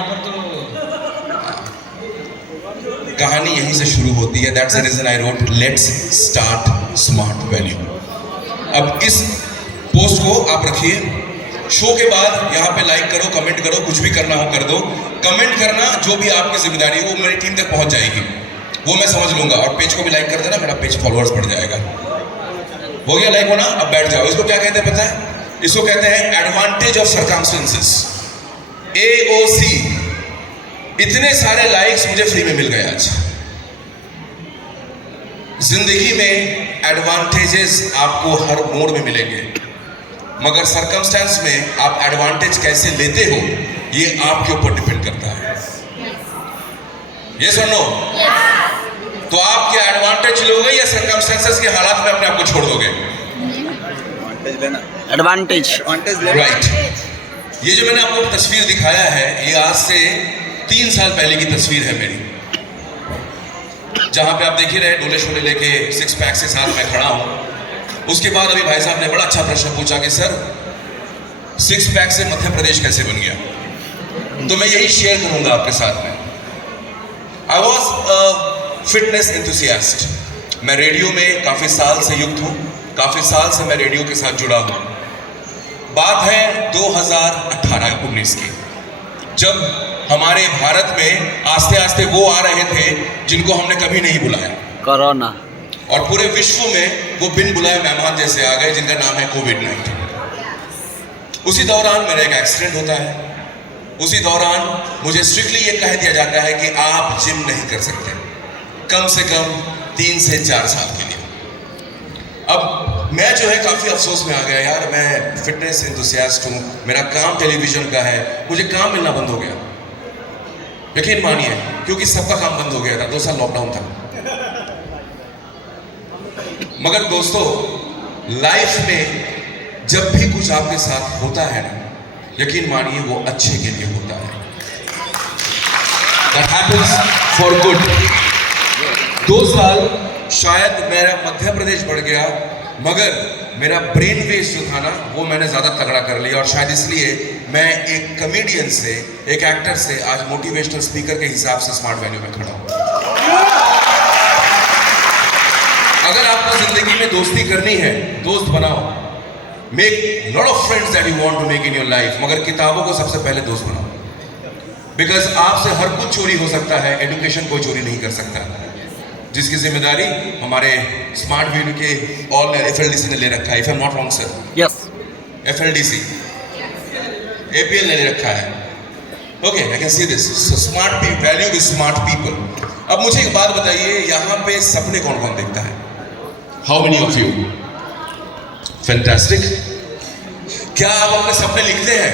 यहाँ पर तो कहानी यहीं से शुरू होती है. That's the reason I wrote let's start smart value. अब इस पोस्ट को आप रखिए. शो के बाद यहाँ पे लाइक करो, कमेंट करो, कुछ भी करना हो कर दो. कमेंट करना जो भी आपकी जिम्मेदारी है वो मेरी टीम तक पहुँच जाएगी, वो मैं समझ लूंगा. और पेज को भी लाइक कर देना, मेरा पेज फॉलोअर्स बढ़ जाएगा. हो गया लाइक होना. अब बैठ जाओ. इसको क्या कहते हैं पता है? इसको कहते हैं एडवांटेज ऑफ सर्कमस्टेंसेस, AOC. इतने सारे लाइक्स मुझे फ्री में मिल गए आज. जिंदगी में एडवांटेजेस आपको हर मोड़ में मिलेंगे, मगर सर्कमस्टेंस में आप एडवांटेज कैसे लेते हो ये आपके ऊपर डिपेंड करता है. ये सुनो, तो आप क्या एडवांटेज लोगे या सर्कमस्टेंसेस के हालात में अपने आप को छोड़ दोगे? एडवांटेज. राइट. ये जो मैंने आपको तस्वीर दिखाया है ये आज से 3 साल पहले की तस्वीर है मेरी, जहां पे आप देख ही रहे डोले शोले लेके 6 पैक के साथ मैं खड़ा हूं. उसके बाद अभी भाई साहब ने बड़ा अच्छा प्रश्न पूछा कि सर 6 पैक से मध्य प्रदेश कैसे बन गया. तो मैं यही शेयर करूंगा आपके साथ में. I was a fitness enthusiast. मैं रेडियो में काफी साल से युक्त हूं, काफी साल से मैं रेडियो के साथ जुड़ा हूं. बात है 2018-19 की, जब हमारे भारत में आस्ते आस्ते वो आ रहे थे जिनको हमने कभी नहीं बुलाया. कोरोना. और पूरे विश्व में वो बिन बुलाए मेहमान जैसे आ गए जिनका नाम है कोविड-19. उसी दौरान मेरा एक एक्सीडेंट होता है. उसी दौरान मुझे स्ट्रिक्टली ये कह दिया जाता है कि आप जिम नहीं कर सकते कम से कम 3 से 4 साल के लिए. अब मैं जो है काफ़ी अफसोस में आ गया. यार मैं फिटनेस एंथुसियास्ट हूँ, मेरा काम टेलीविजन का है, मुझे काम मिलना बंद हो गया. यकीन मानिए, क्योंकि सबका काम बंद हो गया था. 2 साल लॉकडाउन था. मगर दोस्तों, लाइफ में जब भी कुछ आपके साथ होता है ना, यकीन मानिए वो अच्छे के लिए होता है. That happens for good. 2 साल शायद मेरा मध्य प्रदेश बढ़ गया, मगर मेरा ब्रेन वेस्ट जो था ना वो मैंने ज़्यादा तगड़ा कर लिया. और शायद इसलिए मैं एक कमेडियन से, एक एक्टर से आज मोटिवेशनल स्पीकर के हिसाब से स्मार्ट वैल्यू में खड़ा हूँ. अगर आपको जिंदगी में दोस्ती करनी है, दोस्त बनाओ. Make lot of friends that you want to make in your life, मगर किताबों को सबसे पहले दोस्त बनाओ. बिकॉज आपसे हर कुछ चोरी हो सकता है, एजुकेशन कोई चोरी नहीं कर सकता. जिसकी जिम्मेदारी हमारे स्मार्ट वैल्यू के ऑल FLDC ने ले रखा है. If I am not wrong sir. Yes. FLDC APL ने ले रखा है. Okay, I can see this. So smart value is smart people. अब मुझे एक बात बताइए, यहाँ पे सपने कौन कौन देखता है? How many of you? Fantastic. क्या आप अपने सपने लिखते हैं?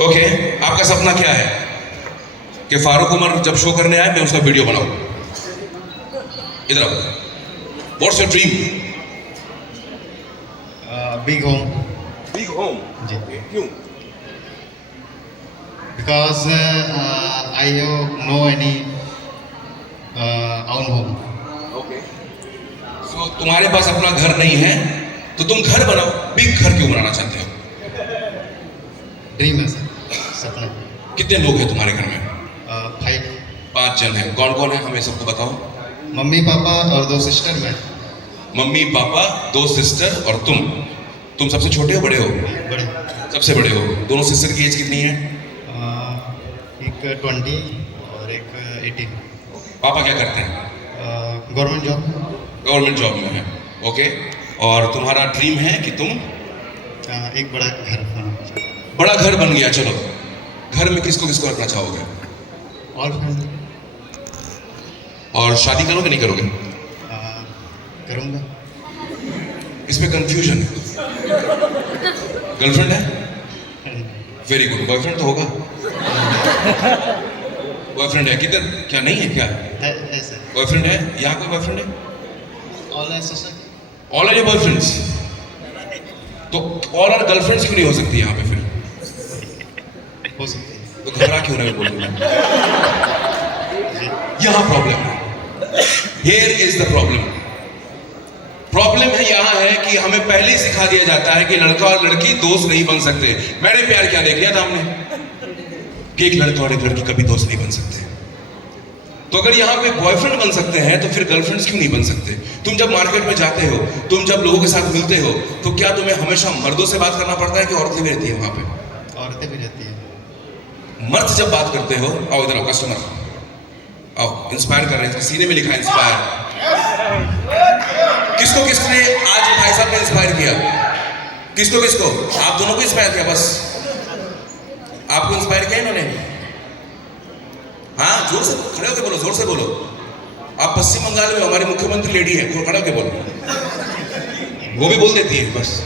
ओके, आपका सपना क्या है? कि फारूक उमर जब शो करने आए मैं उसका वीडियो बनाऊं. इधर आओ. What's your dream? Big home. Big home. जी. क्यों? Because I have no any own home. Okay. So तुम्हारे पास अपना घर नहीं है तो तुम घर बनाओ. बिग घर क्यों बनाना चाहते हो? Dream है सर, सपना. कितने लोग हैं तुम्हारे घर में? 5. 5 जन हैं. कौन कौन है हमें सबको बताओ. मम्मी पापा और 2 सिस्टर मैं. मम्मी पापा, 2 सिस्टर और तुम सबसे छोटे हो बड़े हो? बड़े. सबसे बड़े हो. दोनों सिस्टर की एज कितनी है? एक 20 और एक 18. पापा क्या करते हैं? Government job. गवर्नमेंट जॉब में है. ओके. और तुम्हारा ड्रीम है कि तुम एक बड़ा घर बनाना. बड़ा घर बन गया. चलो, घर में किसको किसको रखना चाहोगे? All family. और शादी करोगे नहीं करोगे? करूँगा. इसमें कंफ्यूजन है. गर्लफ्रेंड है? Very good. बॉयफ्रेंड तो होगा. बॉयफ्रेंड है किधर? क्या नहीं है क्या? है सर. बॉयफ्रेंड है. यहाँ कोई बॉयफ्रेंड है? ऑल है sir. All are your boyfriends. तो ऑल आर गर्लफ्रेंड्स क्यों नहीं हो सकती यहाँ पे फिर? हो सकती है. तो घबरा क्यों रहे हो बोलूँगा? यहाँ प्रॉब्लम है. Here is the problem. Problem है यहाँ है कि हमें पहले ही सिखा दिया जाता है कि लड़का और लड़की दोस्त नहीं बन सकते. मैंने प्यार क्या देख लिया था हमने. कि एक लड़का और एक लड़की कभी दोस्त नहीं बन सकते। तो अगर यहाँ पे बॉयफ्रेंड बन सकते हैं तो फिर गर्लफ्रेंड्स क्यों नहीं बन सकते? तुम जब मार्केट में जाते हो, तुम जब लोगों के साथ मिलते हो, तो क्या तुम्हें हमेशा मर्दों से बात करना पड़ता है कि औरतें भी रहती है वहां पे? औरतें भी रहती है। मर्द जब बात करते हो, आओ इधर आओ, कस्टमर आओ, इंस्पायर कर रहे हैं, सीने में लिखा है इंस्पायर। किसको किसने आज भाई साहब ने इंस्पायर किया? किसको किसको? आप दोनों को इंस्पायर किया? बस आपको इंस्पायर किया इन्होंने? हाँ, जोर से खड़े होके बोलो, जोर से बोलो। आप पश्चिम बंगाल में हमारे मुख्यमंत्री लेडी है, खड़े होके बोलो। वो भी बोल देती है, बस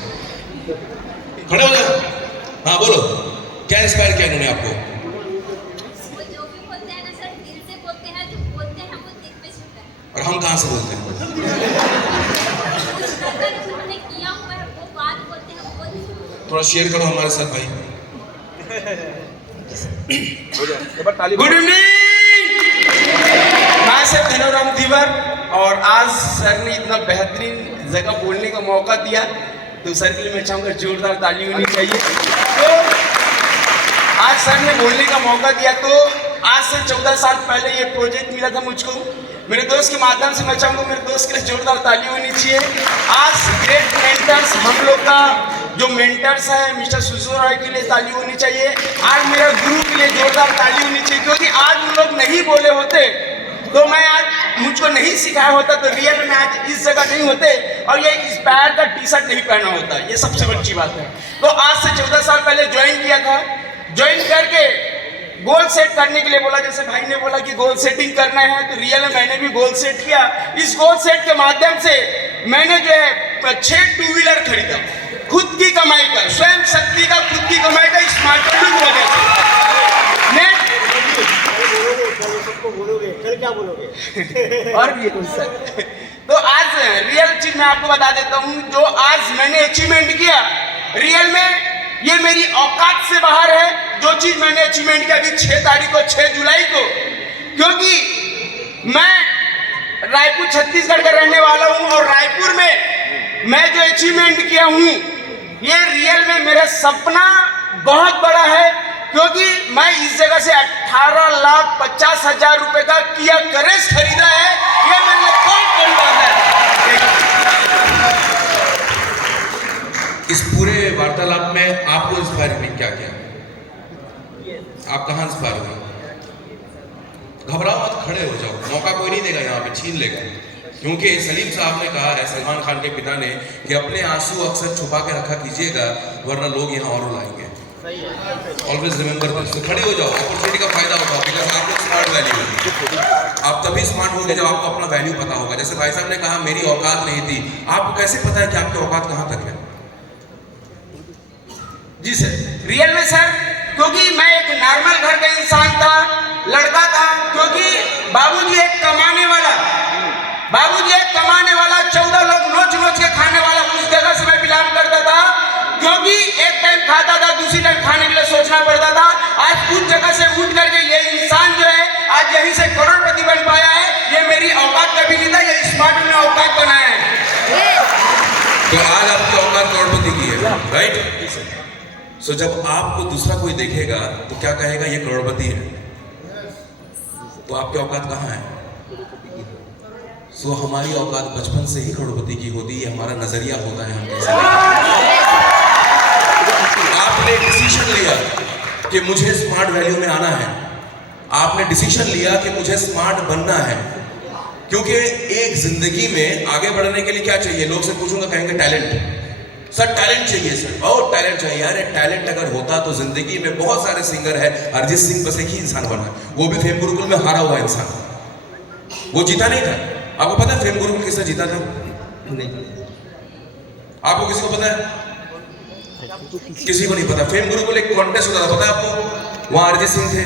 खड़े हो जाओ। हाँ बोलो, क्या इंस्पायर किया इन्होंने आपको? वो जो भी बोलते हैं ना सर, दिल से बोलते हैं, जो बोलते हैं वो दिल पे छूता है। और हम कहाँ से बोलते हैं? कुछ अगर उन्होंने किया हुआ है वो बात बोलते हैं, वो दिल से। थोड़ा शेयर करो हमारे साथ भाई। गुड इवनिंग, मैं सर धनोराम धीवर, और आज सर ने इतना बेहतरीन जगह बोलने का मौका दिया, तो सर के लिए मैं चाहूँगा जोरदार ताली होनी चाहिए। तो आज सर ने बोलने का मौका दिया, तो आज से 14 साल पहले ये प्रोजेक्ट मिला था मुझको, मेरे दोस्त के माध्यम से। मैं चाहूँगा मेरे दोस्त के लिए जोरदार ताली होनी चाहिए। आज ग्रेट मेंटर्स, हम लोग का जो मेंटर्स है मिस्टर सुसु रॉय के लिए ताली होनी चाहिए। आज मेरे गुरु के लिए जोरदार ताली होनी चाहिए, क्योंकि आज उन लोग नहीं बोले होते तो मैं आज मुझको नहीं सिखाया होता, तो रियल में आज इस जगह नहीं होते, और ये इंस्पायर का टी शर्ट नहीं पहना होता। ये सबसे बड़ी बात है। तो आज से 14 साल पहले ज्वाइन किया था। ज्वाइन करके गोल सेट करने के लिए बोला, जैसे भाई ने बोला कि गोल सेटिंग करना है, तो रियल में मैंने भी गोल सेट किया। इस गोल सेट के माध्यम से मैंने जो है 6 टू व्हीलर खरीदा, खुद की कमाई का, स्वयं शक्ति का, खुद की कमाई का, स्मार्ट की वजह से। और भी कुछ सर। तो आज रियल चीज मैं आपको बता देता हूँ, जो आज मैंने अचीवमेंट किया, रियल में ये मेरी औकात से बाहर है। जो चीज मैंने अचीवमेंट किया अभी 6 तारीख को, 6 जुलाई को, क्योंकि मैं रायपुर छत्तीसगढ़ का रहने वाला हूँ, और रायपुर में मैं जो अचीवमेंट किया हूँ, ये रियल में मेरा सपना बहुत बड़ा है, क्योंकि मैं इस जगह से 18,50,000 रुपए का किया करेज खरीदा है। ये मेरे लिए बहुत बड़ी बात है। इस पूरे वार्तालाप में आपको इंस्पायर क्या किया? आप कहाँ इंस्पायर हुए? घबराओ मत, खड़े हो जाओ, मौका कोई नहीं देगा यहाँ पे, छीन लेगा। क्योंकि सलीम साहब ने कहा है, सलमान खान के पिता ने, कि अपने आंसू अक्सर छुपा के रखा कीजिएगा, वरना लोग यहाँ और रुलाएंगे। Always remember this. तो खड़े हो जाओ, अपॉर्चुनिटी का फायदा होगा, बिकॉज आप लोग स्मार्ट वैल्यू है। आप तभी स्मार्ट होंगे जब आपको अपना वैल्यू पता होगा। जैसे भाई साहब ने कहा मेरी औकात नहीं थी, आपको कैसे पता है कि आपकी औकात कहाँ तक है? जी सर, रियल में सर, क्योंकि मैं एक नॉर्मल घर का इंसान था, लड़का था, क्योंकि बाबूजी एक कमाने वाला 14 लोग नोच नोच के खाने वाला उस जगह से मैं बिलोंग करता था, क्योंकि एक टाइम खाता था, दूसरी टाइम खाने के लिए सोचना पड़ता था। आज उस जगह से उठ करके ये इंसान जो है आज यहीं से करोड़पति बन पाया है। ये मेरी औकात कभी नहीं था, ये स्मार्ट ने औकात बनाया है। तो आज आपकी औकात करोड़पति की है, राइट? सो जब आपको दूसरा कोई देखेगा तो क्या कहेगा? ये करोड़पति है। तो आपकी औकात कहाँ है? सो हमारी औकात बचपन से ही करोड़पति की होती है, हमारा नजरिया होता है हम कैसे। आपने डिसीजन लिया कि मुझे स्मार्ट वैल्यू में आना है, आपने डिसीजन लिया कि मुझे स्मार्ट बनना है, क्योंकि एक जिंदगी में आगे बढ़ने के लिए क्या चाहिए? लोग से पूछूंगा, कहेंगे टैलेंट। सर टैलेंट चाहिए सर, बहुत टैलेंट चाहिए। अरे टैलेंट अगर होता तो जिंदगी में बहुत सारे सिंगर है, अरिजीत सिंह बस एक ही इंसान बना, वो भी फेम गुरुकुल में हारा हुआ इंसान, वो जीता नहीं था। आपको पता है फेम गुरुकुल किसने जीता था? नहीं, आपको किसी को पता है? किसी को नहीं पता। फेम गुरुकुल एक कॉन्टेस्ट होता था, पता है आपको? वहां अरिजीत सिंह थे,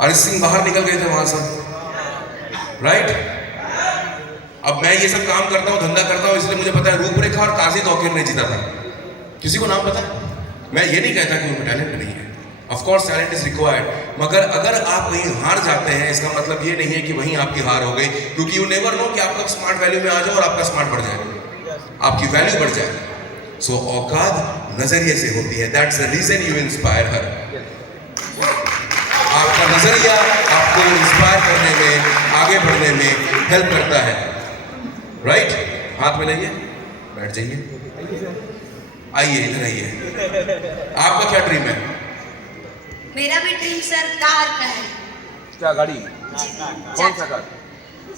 अरिजीत सिंह बाहर निकल गए थे वहां से, राइट? अब मैं ये सब काम करता हूँ, धंधा करता हूँ, इसलिए मुझे पता है रूपरेखा और काजी तौकीर ने जीता था। किसी को नाम पता है? मैं ये नहीं कहता कि उनमें टैलेंट नहीं है, of course talent is required, मगर अगर आप कहीं हार जाते हैं इसका मतलब ये नहीं है कि वहीं आपकी हार हो गई, क्योंकि यू नेवर नो कि आप कब स्मार्ट वैल्यू में आ जाओ और आपका स्मार्ट बढ़ जाए, आपकी वैल्यू बढ़ जाए। सो औकात नजरिए से होती है, that's the reason you inspire her. आगे बढ़ने में हेल्प करता है, राइट? हाथ में लाइए, बैठ जाइए, आइए इधर आइए। आपका क्या ड्रीम है? मेरा भी ड्रीम सर कार का है। क्या गाड़ी? कौन सा कार?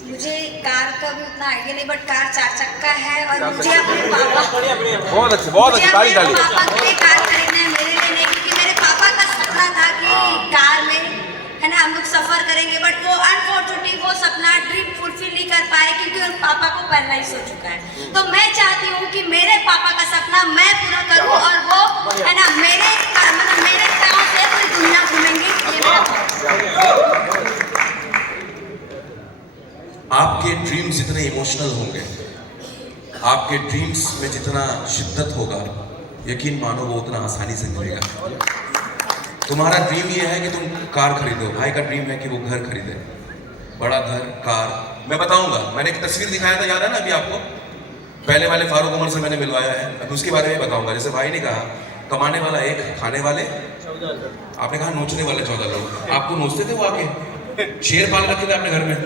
मुझे कार का भी उतना आइडिया नहीं, बट कार 4 चक्का है और मुझे अपने पापा बहुत अच्छी ताली ताली। पापा के लिए कार खरीदना है, मेरे लिए नहीं, क्योंकि मेरे पापा का सपना था कि कार में है ना हम लोग सफर करेंगे, बट वो अनफॉर्चुनेटली वो सपना ड्रीम फुलफिल नहीं कर पाए क्योंकि उन पापा को पैरालाइज हो चुका है। तो मैं चाहती हूँ कि मेरे पापा का सपना मैं पूरा करूँ और वो है ना मेरे गाँव से पूरी दुनिया घूमेंगे, ये मेरा। आपके ड्रीम्स जितने इमोशनल होंगे, आपके ड्रीम्स में जितना शिद्दत होगा, यकीन मानो वो उतना आसानी से मिलेगा। तुम्हारा ड्रीम ये है कि तुम कार खरीदो, भाई का ड्रीम है कि वो घर खरीदे, बड़ा घर, कार। मैं बताऊंगा, मैंने एक तस्वीर दिखाया था, याद है ना अभी आपको? पहले वाले फारूक उमर से मैंने मिलवाया है, अभी उसके बारे में बताऊंगा। जैसे भाई ने कहा कमाने वाला एक, खाने वाले, आपने कहा नोचने वाले 14 लोग। आपको नोचते थे वो आके? शेर पाल रखे थे अपने घर में?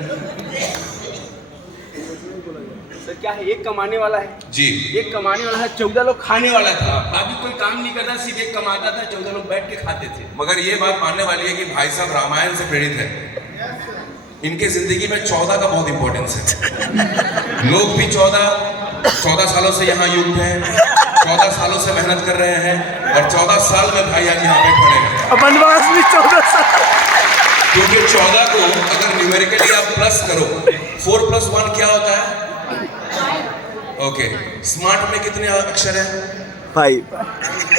सर क्या है, एक कमाने वाला है जी, एक कमाने वाला है, 14 लोग खाने वाला था। बाकी कोई काम नहीं करता, सिर्फ एक कमाता था, 14 लोग बैठ के खाते थे। मगर ये बात मानने वाली है कि भाई साहब रामायण से प्रेरित है। इनके जिंदगी में 14 का बहुत इंपॉर्टेंस है। लोग भी 14 सालों से यहाँ युक्त हैं, 14 सालों से मेहनत कर रहे हैं, और 14 साल में भाई आज यहाँ पे खड़े हैं। वनवास भी 14 साल। क्योंकि 14 को अगर न्यूमेरिकली आप प्लस करो, 4 + 1 क्या होता है? ओके, स्मार्ट में कितने अक्षर हैं? 5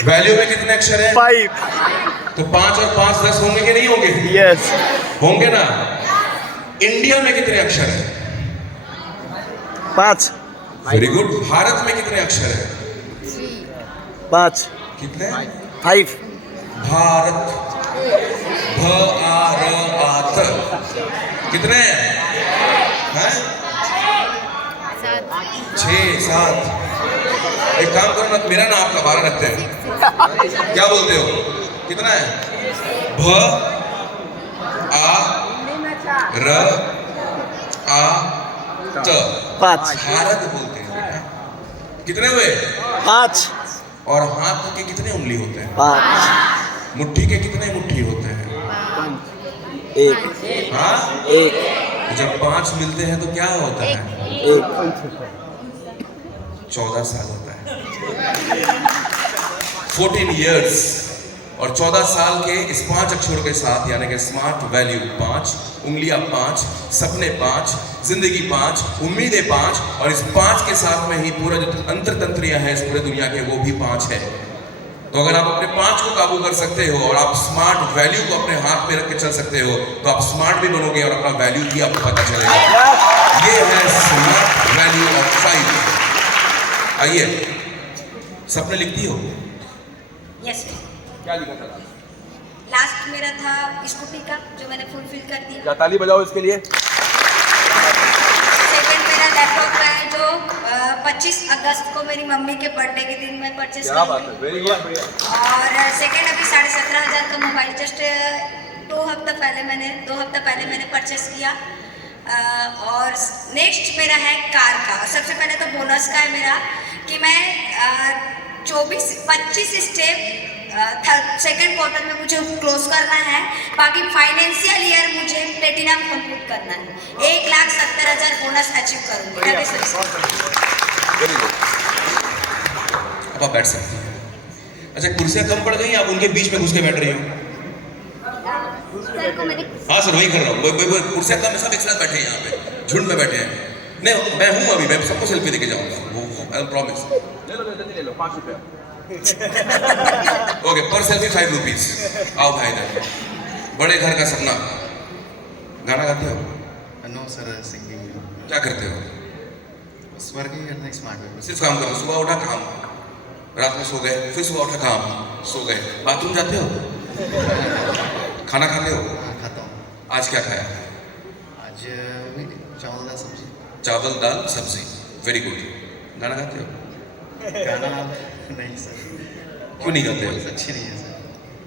वैल्यू में कितने अक्षर हैं? 5 तो 5 और 5 10 होंगे कि नहीं होंगे? यस होंगे ना। इंडिया में कितने अक्षर हैं? 5 वेरी गुड। भारत में कितने अक्षर हैं? 5 कितने? 5 भारत, भारत कितने हैं? 6 7। एक काम करो ना, मेरा नाम आपका 12 रखते हैं, क्या बोलते हो? कितना है? भ आ र आ त, 5 भारत बोलते हैं बेटा। कितने हुए? 5 और हाथ के कितने उंगली होते हैं? 5 मुट्ठी के कितने मुट्ठी होते हैं? 1 हाँ, 1 जब 5 मिलते हैं तो क्या होता है? 14 साल होता है। 14 years। और 14 साल के इस 5 अक्षरों के साथ, यानी कि स्मार्ट वैल्यू 5, उंगलियां 5, सपने 5, जिंदगी 5, उम्मीदें 5, और इस 5 के साथ में ही पूरा जो अंतर तंत्रियां हैं इस पूरे दुनिया के, वो भी 5 है। तो अगर आप अपने 5 को काबू कर सकते हो और आप स्मार्ट वैल्यू को अपने हाथ में रख के चल सकते हो, तो आप स्मार्ट भी बनोगे और अपना वैल्यू भी आपको पता चलेगा। ये है स्मार्ट वैल्यू ऑफ 5। आइए, सपने लिखती हो? यस, क्या लिखा था? लास्ट मेरा था स्कूटी का, जो मैंने फुलफिल कर दिया। क्या ताली बजाओ इसके लिए। सेकंड मेरा लैपटॉप का है, जो 25 अगस्त को मेरी मम्मी के बर्थडे के दिन मैं परचेस क्या बात है, वेरी गुड। और सेकंड अभी 17,500 का मोबाइल जस्ट 2 हफ्ता पहले मैंने परचेस किया। और नेक्स्ट मेरा है कार का। सबसे पहले तो बोनस का है मेरा कि मैं 25 स्टेप सेकेंड क्वार्टर में मुझे क्लोज करना है। बाकी फाइनेंशियल ईयर मुझे प्लेटिनम कंप्लीट करना है। 1,70,000 बोनस अचीव करूँगी। अब आप बैठ सकते हैं। अच्छा, कुर्सियाँ कम पड़ गई, आप उनके बीच में घुस के बैठ रही हो? हाँ सर, वही कर रहा हूँ। कुर्सियाँ कम, सब एक साथ बैठे हैं यहाँ पे, झुंड में बैठे हैं। नहीं, मैं हूँ अभी, मैं सबको सेल्फी देके जाऊँगा, वो आई प्रॉमिस। ले लो 5 रुपया। ओके, पर सेल्फी 5 रुपीज। आओ भाई इधर। बड़े घर का सपना। गाना गाते हो? No sir, singing. क्या करते हो? बस वर्किंग करना है स्मार्ट वे। सिर्फ काम करो, सुबह उठा काम, रात में सो गए, फिर सुबह उठा काम, सो गए। बाथरूम जाते हो? खाना खाते हो? हाँ, खाता हूँ। आज क्या खाया? आज चावल दाल सब्जी। चावल दाल सब्जी, वेरी गुड। गाना गाते हो? गाना नहीं सर। क्यों नहीं गाते हो? अच्छी नहीं है सर।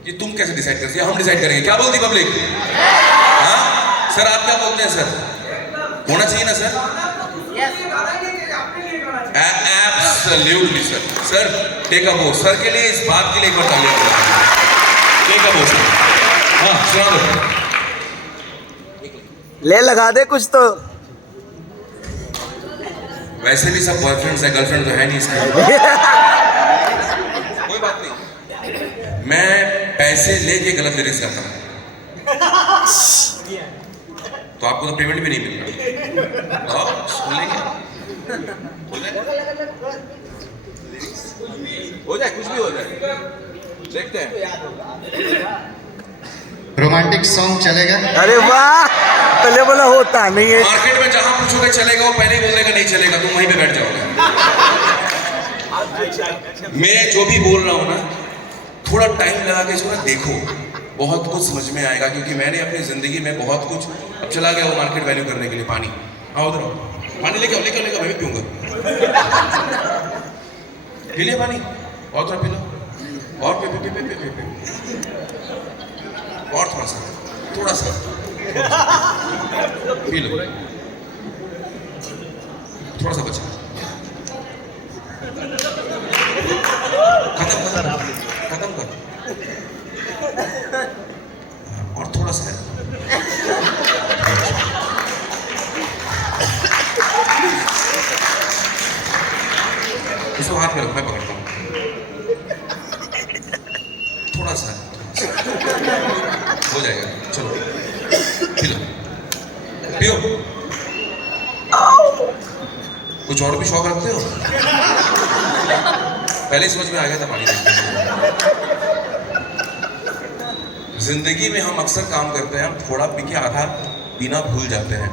ये तुम कैसे डिसाइड करते हो? हम डिसाइड करेंगे। क्या बोलती पब्लिक? हाँ सर, आप क्या बोलते हैं सर? होना चाहिए ना sir? Absolutely sir. Sir take a bow. Sir के लिए इस बात के लिए एक बार तालियां बजाएं. Take a bow sir. हाँ सुना दो. ले लगा दे कुछ तो. वैसे भी सब बॉयफ्रेंड्स है, गर्लफ्रेंड तो है नहीं इसका. कोई बात नहीं. मैं पैसे लेके गलत लिरिक्स करता हूँ तो आपको तो पेमेंट भी नहीं मिल रहा. तो सुन लेंगे. हो जाए कुछ भी हो जाए. देखते हैं. रोमांटिक सॉन्ग चलेगा? अरे वाह, पहले बोला होता नहीं है. मार्केट में जहां पूछोगे चलेगा वो पहले ही बोल देगा नहीं चलेगा. तुम वहीं पे बैठ जाओगे. मैं जो भी बोल रहा हूँ ना, थोड़ा टाइम लगा के इसको ना देखो, बहुत कुछ समझ में आएगा. क्योंकि मैंने अपनी जिंदगी में बहुत कुछ. अब चला गया वो मार्केट वैल्यू करने के लिए. पानी आओ उधर आओ. पानी लेके आओ, लेके मैं भी पीऊंगा. पी लिया पानी? और थोड़ा पी लो. और पे पे पे पे पे पे और थोड़ा सा पी लो. थोड़ा सा बचा. खत्म कर. और थोड़ा सा है. इसको हाथ में रखो, मैं पकड़ता हूँ. थोड़ा सा हो जाएगा. चलो पी लो. पियो. कुछ और भी शौक रखते हो? पहले समझ में आ गया था पानी. जिंदगी में हम अक्सर काम करते हैं, हम थोड़ा पी के आधा पीना भूल जाते हैं.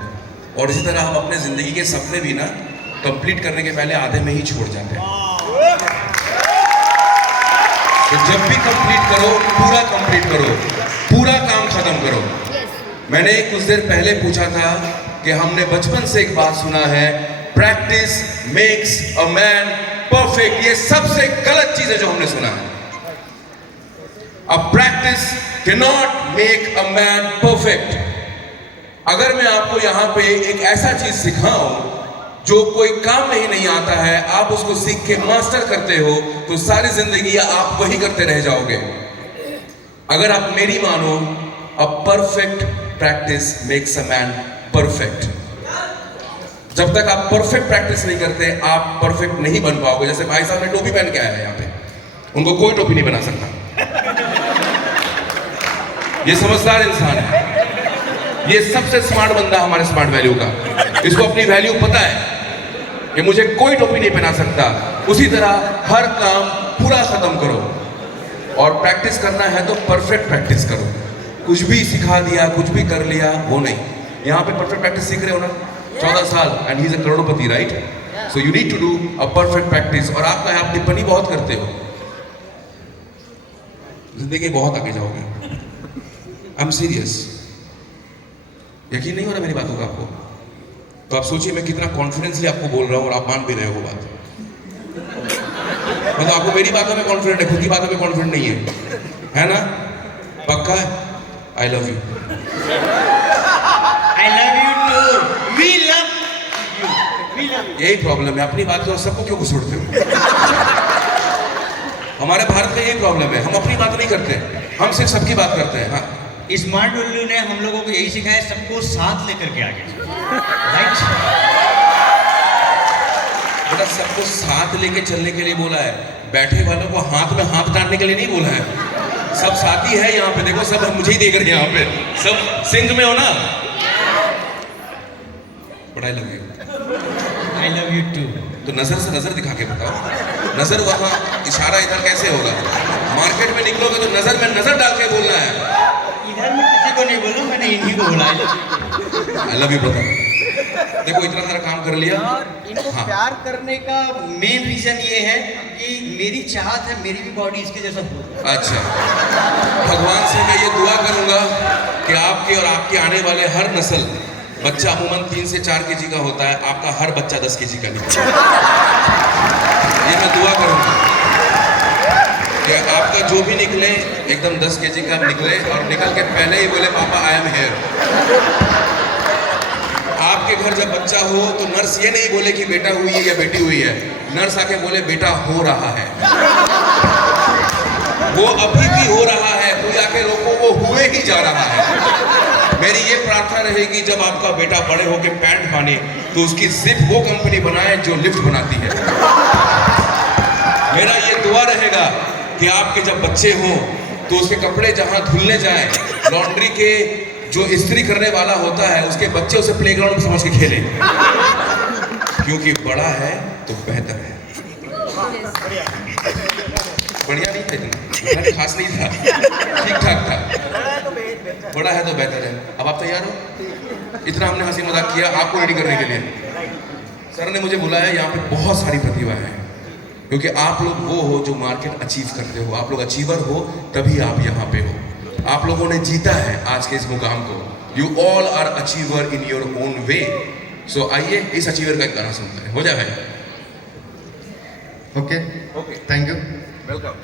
और इसी तरह हम अपने जिंदगी के सपने भी ना कंप्लीट करने के पहले आधे में ही छोड़ जाते हैं. तो जब भी कंप्लीट करो, पूरा कंप्लीट करो, पूरा काम खत्म करो. मैंने कुछ देर पहले पूछा था कि हमने बचपन से एक बात सुना है, practice makes a man perfect. ये सबसे गलत चीज है जो हमने सुना है. अब practice can not make a man perfect. अगर मैं आपको यहां पे एक ऐसा चीज सिखाऊं जो कोई काम में ही नहीं आता है, आप उसको सीख के मास्टर करते हो, तो सारी जिंदगी आप वही करते रह जाओगे. अगर आप मेरी मानो, अ perfect practice makes a man perfect. जब तक आप परफेक्ट प्रैक्टिस नहीं करते, आप परफेक्ट नहीं बन पाओगे. जैसे भाई साहब ने टोपी पहन के आया है यहाँ पे, उनको कोई टोपी नहीं बना सकता. ये समझदार इंसान है. ये सबसे स्मार्ट बंदा हमारे स्मार्ट वैल्यू का. इसको अपनी वैल्यू पता है कि मुझे कोई टोपी नहीं पहना सकता. उसी तरह हर काम पूरा खत्म करो. और प्रैक्टिस करना है तो परफेक्ट प्रैक्टिस करो. कुछ भी सिखा दिया, कुछ भी कर लिया, वो नहीं. यहाँ पे परफेक्ट प्रैक्टिस सीख रहे हो ना, 14 साल, एंड ही इज अ करोड़पति, right? So you need to do a perfect practice. और आप टिप्पणी बहुत करते हो, जिंदगी बहुत आगे जाओगे. I am serious. यकीन नहीं हो रहा मेरी बातों का आपको? तो आप सोचिए मैं कितना कॉन्फिडेंसली आपको बोल रहा हूँ और आप मान भी रहे हो वो बात. मतलब आपको मेरी बातों में कॉन्फिडेंट है, खुद की बातों में कॉन्फिडेंट नहीं है ना? पक्का है? I love you. I love you too. We love you. We love you. यही प्रॉब्लम है, अपनी बात को सबको क्यों घुसड़ते हो? हमारे भारत का यही प्रॉब्लम है, हम अपनी बात नहीं करते, हम सिर्फ सबकी बात करते हैं. हाँ, स्मार्ट उल्लू ने हम लोगों को यही सिखाया, सबको साथ लेकर के आगे. राइट? बेटा सबको साथ लेके चलने के लिए बोला है, बैठे वालों को हाथ में हाथ डालने के लिए नहीं बोला है. सब साथी है यहाँ पे. देखो सब मुझे ही देख रहे हैं यहाँ पे, सब सिंह में हो ना. But I love you. I love you too. तो नजर से नजर दिखा के बताओ. नजर वहाँ, इशारा इधर कैसे होगा? मार्केट में निकलोगे तो नजर में नजर डाल के बोलना है. इधर मैं किसी को नहीं बोलूं, मैंने इन्हीं को बोला. I love you brother. देखो इतना सारा काम कर लिया. इनको हाँ. प्यार करने का मेन रीजन ये है कि मेरी चाहत है मेरी भी बॉडी इसके जैसा हो. अच्छा, भगवान से मैं ये दुआ करूंगा कि आपके और आपके आने वाले हर नस्ल, बच्चा अमूमन 3 से 4 केजी का होता है, आपका हर बच्चा 10 केजी का निकले. ये मैं दुआ करूंगा कि आपका जो भी निकले एकदम 10 केजी का निकले, और निकल के पहले ही बोले पापा आई एम हियर. आपके घर जब बच्चा हो तो नर्स ये नहीं बोले कि बेटा हुई है या बेटी हुई है, नर्स आके बोले बेटा हो रहा है, वो अभी भी हो रहा है, कोई आके रोको, वो हुए ही जा रहा है। मेरी ये प्रार्थना रहेगी जब आपका बेटा बड़े होके पैंट पहने तो उसकी जिप वो कंपनी बनाए जो लिफ्ट बनाती है। मेरा ये दुआ रहेगा कि आपके जब बच्चे हों तो उसके कपड़े जहां धुलने जाएं, लॉन्ड्री के जो इस्त्री करने वाला होता है उसके बच्चे उसे प्लेग्राउंड में समझ के खेले, क्योंकि बड़ा है तो बेहतर है। बढ़िया नहीं था इतना, खास नहीं था, ठीक ठाक था। बड़ा है तो बेहतर है। अब आप तैयार हो? इतना हमने हंसी मजाक किया आपको रेडी करने के लिए। सर ने मुझे बुलाया, यहाँ पे बहुत सारी प्रतिभा है, क्योंकि आप लोग वो हो जो मार्केट अचीव करते हो, आप लोग अचीवर हो, तभी आप यहाँ पे हो। आप लोगों ने जीता है आज के इस मुकाम को। You all are achiever in your own way. So आइए इस अचीवर का एक गाना सुनते हैं। हो जाए भाई? Okay. Okay. Thank you. Welcome.